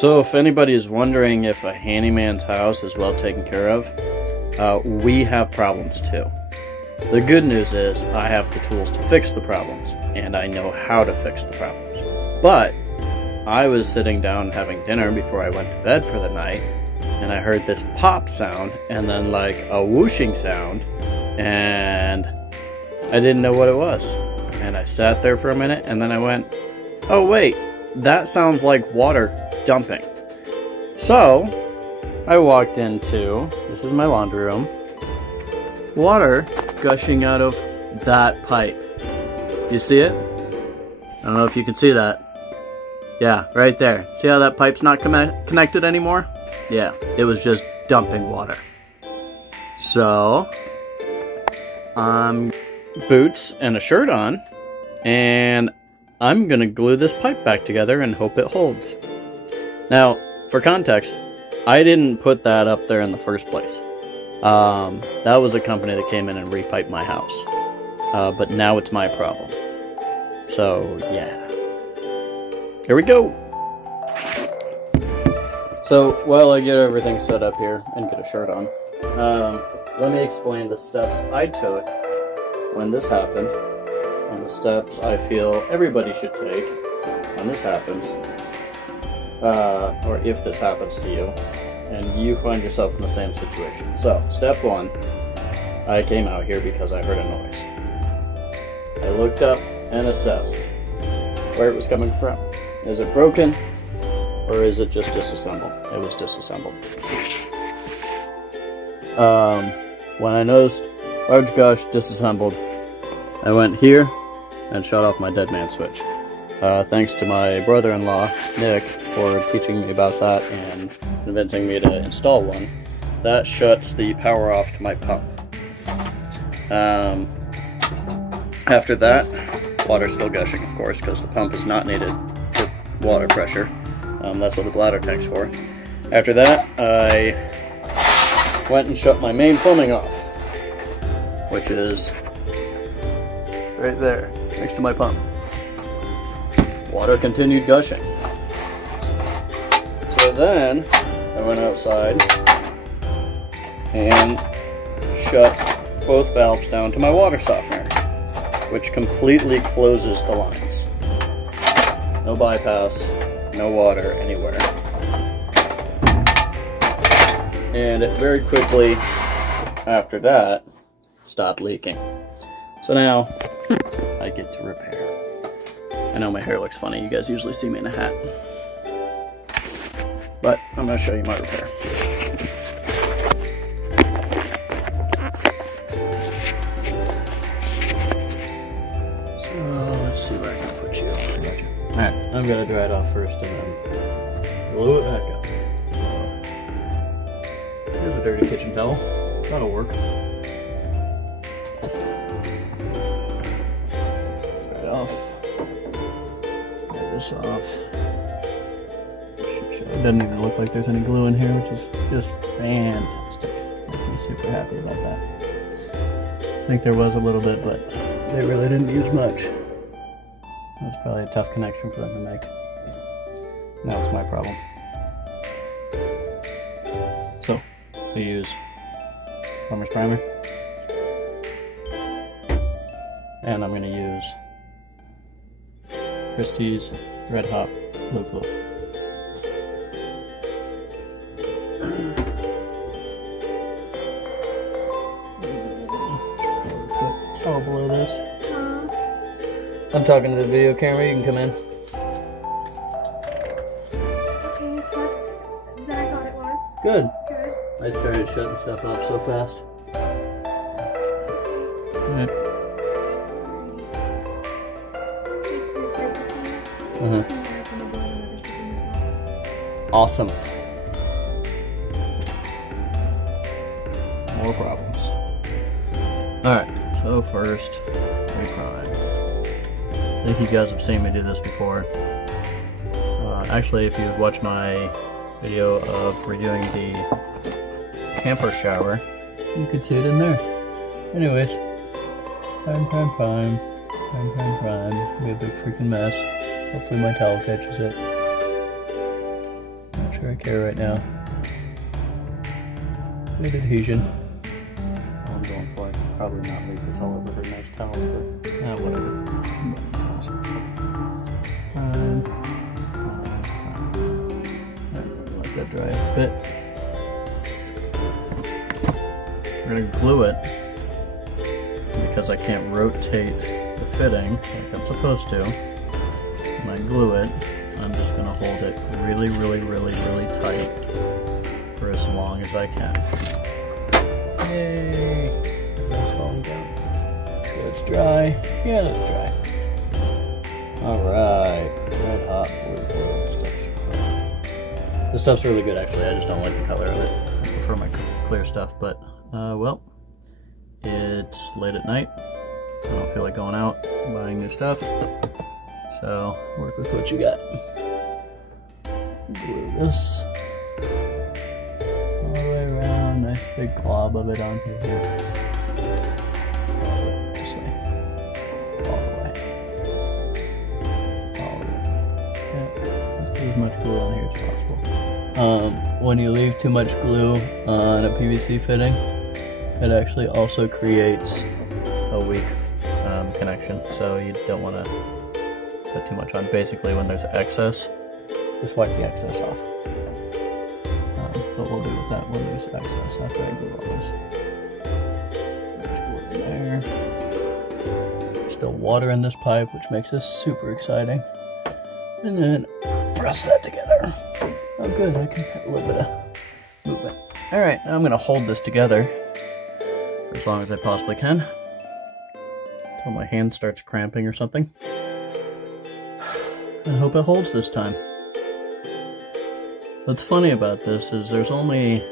So if anybody is wondering if a handyman's house is well taken care of, we have problems too. The good news is I have the tools to fix the problems, and I know how to fix the problems. But I was sitting down having dinner before I went to bed for the night, and I heard this pop sound, and then like a whooshing sound, and I didn't know what it was. And I sat there for a minute, and then I went, oh wait, that sounds like water dumping. So I walked into, this is my laundry room, water gushing out of that pipe. Do you see it? I don't know if you can see that. Yeah, right there. See how that pipe's not connected anymore? Yeah, it was just dumping water. So, boots and a shirt on, and I'm gonna glue this pipe back together and hope it holds. Now, for context, I didn't put that up there in the first place. That was a company that came in and repiped my house. But now it's my problem. So, yeah. Here we go! So, while I get everything set up here and get a shirt on, let me explain the steps I took when this happened, and the steps I feel everybody should take when this happens, or if this happens to you, and you find yourself in the same situation. So, step one, I came out here because I heard a noise. I looked up and assessed where it was coming from. Is it broken, or is it just disassembled? It was disassembled. When I noticed large gush disassembled, I went here and shut off my dead man switch. Thanks to my brother-in-law, Nick, for teaching me about that and convincing me to install one. That shuts the power off to my pump. After that, water's still gushing, of course, because the pump is not needed for water pressure. That's what the bladder tank's for. After that, I went and shut my main plumbing off, which is right there, next to my pump. Water continued gushing. So then, I went outside and shut both valves down to my water softener, which completely closes the lines. No bypass, no water anywhere. And it very quickly, after that, stopped leaking. So now, I get to repair. I know my hair looks funny, you guys usually see me in a hat. But I'm going to show you my repair. So, let's see where I can put you. Alright, I'm going to dry it off first and then glue it back up. So, here's a dirty kitchen towel. That'll work. Dry it off. Dry this off. It doesn't even look like there's any glue in here, which is just fantastic. I'm super happy about that. I think there was a little bit, but they really didn't use much. That's probably a tough connection for them to make. Now it's my problem. So, they use plumber's primer. And I'm going to use Christie's Red Hot Blue Glue. Put a towel below this. I'm talking to the video camera, you can come in. Okay, it's less than I thought it was. Good. It's good. I started shutting stuff up so fast. Alright. Awesome. More problems. Alright, so first, reprime. I think you guys have seen me do this before. Actually, if you've watched my video of redoing the camper shower, you could see it in there. Anyways, prime. Be a big freaking mess. Hopefully my towel catches it. sure I care right now. Good adhesion. All I'm going for, I can probably not leave this all over her nice towel, but whatever. Let that dry a bit. We're gonna glue it because I can't rotate the fitting like I'm supposed to. When I glue it, I'm just gonna hold it really, really, really, really tight for as long as I can. Yay! It's falling down. That's dry. Yeah, that's dry. Alright. Red hot blue. This stuff's really good actually. I just don't like the color of it. I prefer my clear stuff, but well, it's late at night. I don't feel like going out and buying new stuff. So work with what you got. Glue this all the way around. Nice big glob of it on here. This way. All the way. All the way. Yeah, let's put as much glue on here as possible. When you leave too much glue on a PVC fitting, it actually also creates a weak connection. So you don't want to put too much on. Basically, when there's excess, just wipe the excess off. But we'll do with that when there's excess after I glue all this. There's glue in there. Still water in this pipe, which makes this super exciting. And then press that together. Oh good, I can have a little bit of movement. Alright, now I'm going to hold this together for as long as I possibly can. Until my hand starts cramping or something. I hope it holds this time. What's funny about this is there's only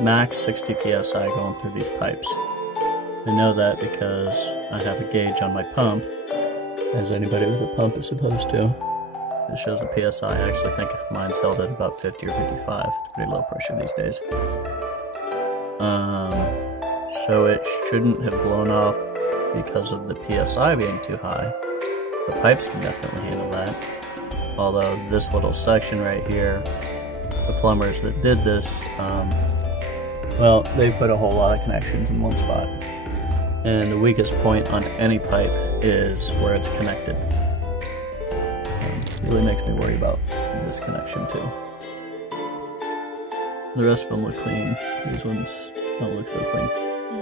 max 60 psi going through these pipes. I know that because I have a gauge on my pump, as anybody with a pump is supposed to. It shows the psi. I actually think mine's held at about 50 or 55. It's pretty low pressure these days. So it shouldn't have blown off because of the psi being too high. The pipes can definitely handle that. Although this little section right here, the plumbers that did this, well, they put a whole lot of connections in one spot. And the weakest point on any pipe is where it's connected. It really makes me worry about this connection too. The rest of them look clean. These ones don't look so clean.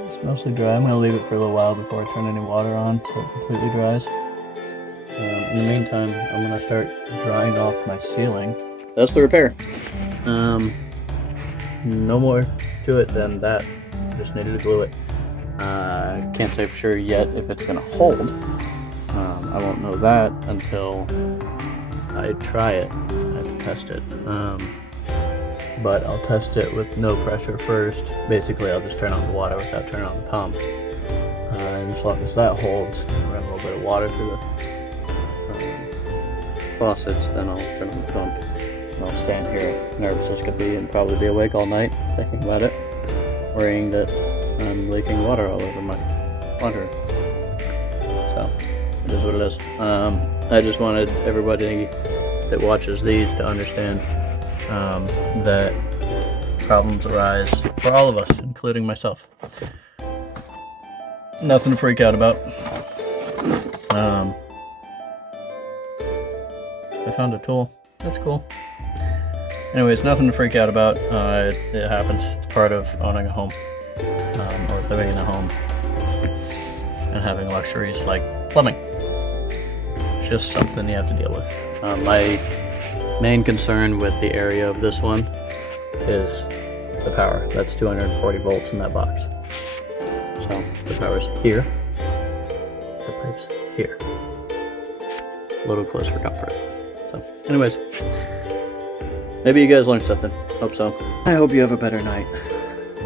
It's mostly dry. I'm going to leave it for a little while before I turn any water on so it completely dries. In the meantime, I'm going to start drying off my ceiling. That's the repair. No more to it than that. Just needed to glue it. Can't say for sure yet if it's going to hold. I won't know that until I try it. I have to test it. But I'll test it with no pressure first. Basically, I'll just turn on the water without turning on the pump. And as long as that holds, run a little bit of water through the faucets, then I'll turn on the pump. And I'll stand here nervous as could be and probably be awake all night thinking about it, worrying that I'm leaking water all over my laundry. So, it is what it is. I just wanted everybody that watches these to understand that problems arise for all of us, including myself. Nothing to freak out about. I found a tool. That's cool. Anyways, nothing to freak out about. It happens. It's part of owning a home, or living in a home, and having luxuries like plumbing. It's just something you have to deal with. My main concern with the area of this one is the power. That's 240 volts in that box. So the power's here. The pipe's here. A little close for comfort. So, anyways, maybe you guys learned something. Hope so. I hope you have a better night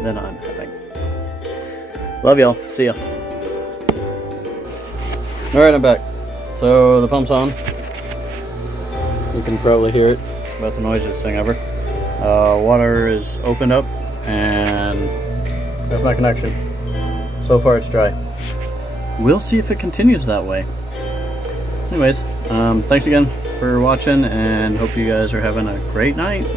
than I'm having. Love y'all. See ya. Alright, I'm back. So the pump's on. You can probably hear it. It's about the noisiest thing ever. Water is opened up and there's my connection. So far it's dry. We'll see if it continues that way. Anyways, thanks again for watching and hope you guys are having a great night.